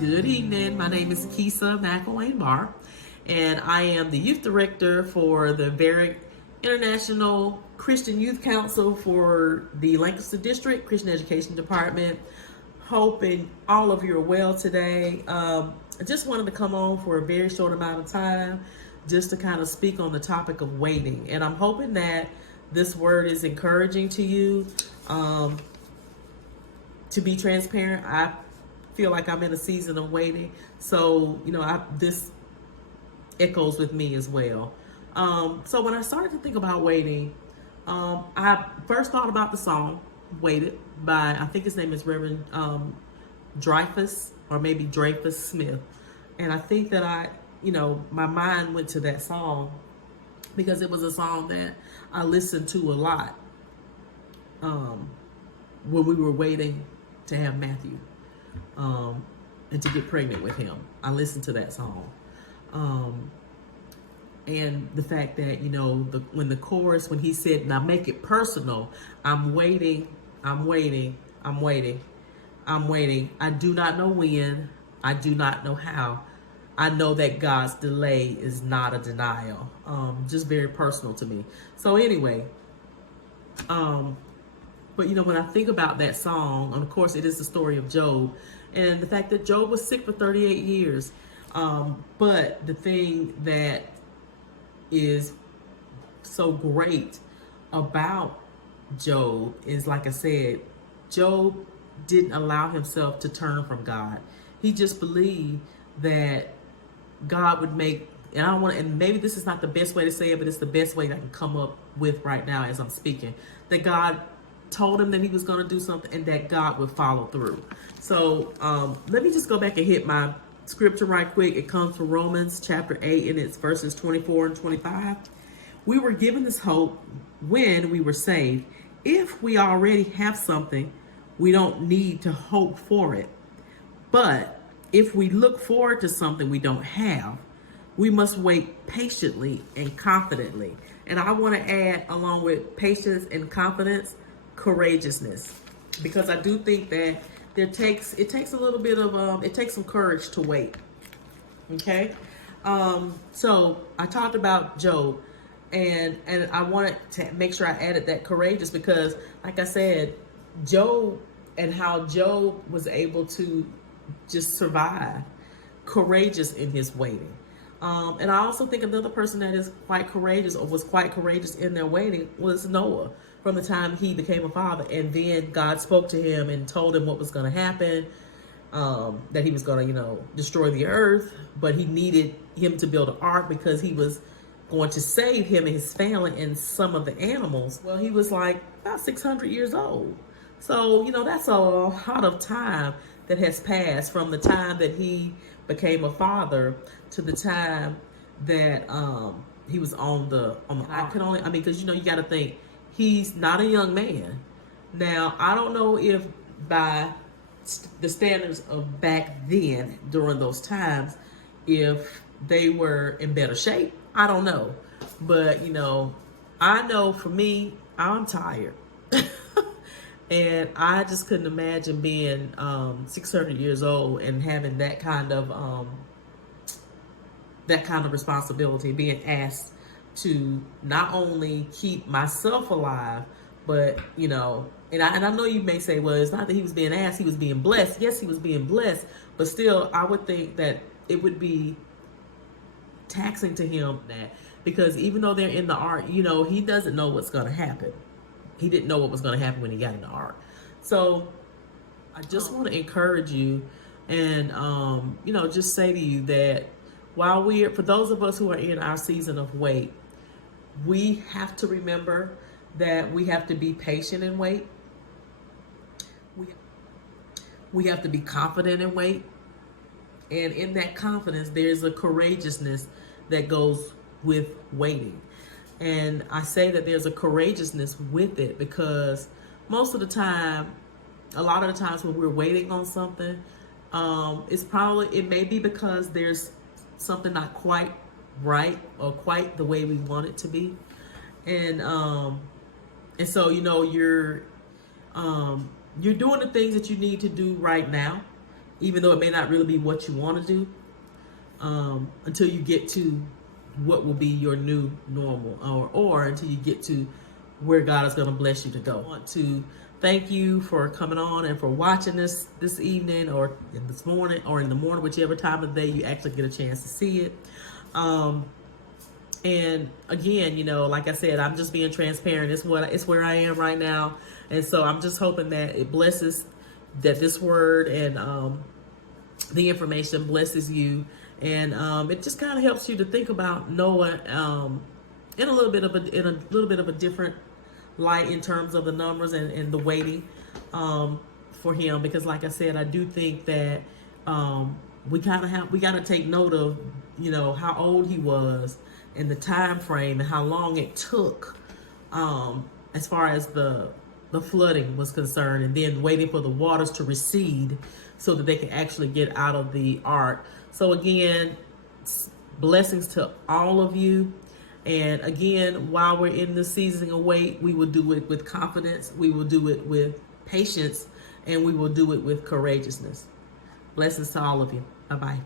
Good evening. My name is Kisa McElwain Barr, and I am the youth director for the Varick International Christian Youth Council for the Lancaster District Christian Education Department. Hoping all of you are well today. I just wanted to come on for a very short amount of time just to kind of speak on the topic of waiting. And I'm hoping that this word is encouraging to you. To be transparent, I feel like I'm in a season of waiting. So, this echoes with me as well. So when I started to think about waiting, I first thought about the song Waited by, I think his name is Reverend Dreyfus, or maybe Dreyfus Smith. And I think that my mind went to that song because it was a song that I listened to a lot when we were waiting to have Matthew and to get pregnant with him. I listened to that song. And the fact that, when the chorus, when he said, now make it personal, I'm waiting, I'm waiting, I'm waiting, I'm waiting. I do not know when, I do not know how. I know that God's delay is not a denial. Just very personal to me. So anyway, but when I think about that song, and of course it is the story of Job, and the fact that Job was sick for 38 years. But the thing that is so great about Job is, like I said, Job didn't allow himself to turn from God. He just believed that God would make, and maybe this is not the best way to say it, but it's the best way I can come up with right now as I'm speaking, that God told him that he was going to do something and that God would follow through. So let me just go back and hit my scripture right quick. It comes from Romans chapter 8 and it's verses 24 and 25. We were given this hope when we were saved. If we already have something, we don't need to hope for it. But if we look forward to something we don't have, we must wait patiently and confidently. And I want to add, along with patience and confidence, courageousness, because I do think that it takes a little bit of it takes some courage to wait. Okay, so I talked about Job, and I wanted to make sure I added that courageous because, like I said, Job and how Job was able to just survive, courageous in his waiting. And I also think another person that is quite courageous, or was quite courageous in their waiting, was Noah. From the time he became a father, and then God spoke to him and told him what was going to happen, that he was going to, destroy the earth, but he needed him to build an ark because he was going to save him and his family and some of the animals. Well, he was like about 600 years old. So, that's a lot of time that has passed from the time that he became a father to the time that he was on the ark. Because you got to think, he's not a young man. Now, I don't know if by the standards of back then, during those times, if they were in better shape. I don't know. But, I know for me, I'm tired. And I just couldn't imagine being 600 years old and having that kind of responsibility, being asked to not only keep myself alive, but, and I know you may say, well, it's not that he was being asked, he was being blessed. Yes, he was being blessed, but still, I would think that it would be taxing to him because even though they're in the ark, he doesn't know what's going to happen. He didn't know what was going to happen when he got in the ark. So I just want to encourage you and, just say to you that for those of us who are in our season of wait, we have to remember that we have to be patient and wait. We have to be confident and wait. And in that confidence, there's a courageousness that goes with waiting. And I say that there's a courageousness with it because most of the time, a lot of the times when we're waiting on something, it may be because there's something not quite right or quite the way we want it to be, and so you're doing the things that you need to do right now, even though it may not really be what you want to do, until you get to what will be your new normal, or until you get to where God is going to bless you to go. I want to thank you for coming on and for watching this evening, or this morning, or in the morning, whichever time of day you actually get a chance to see it. And again, like I said, I'm just being transparent. It's where I am right now, and so I'm just hoping that it blesses, that this word and the information blesses you, and it just kind of helps you to think about Noah in a little bit of a different light in terms of the numbers and the waiting for him. Because, like I said, I do think that we got to take note of how old he was, and the time frame, and how long it took as far as the flooding was concerned, and then waiting for the waters to recede so that they can actually get out of the ark. So again, blessings to all of you. And again, while we're in the season of wait, we will do it with confidence, we will do it with patience, and we will do it with courageousness. Blessings to all of you. Bye-bye.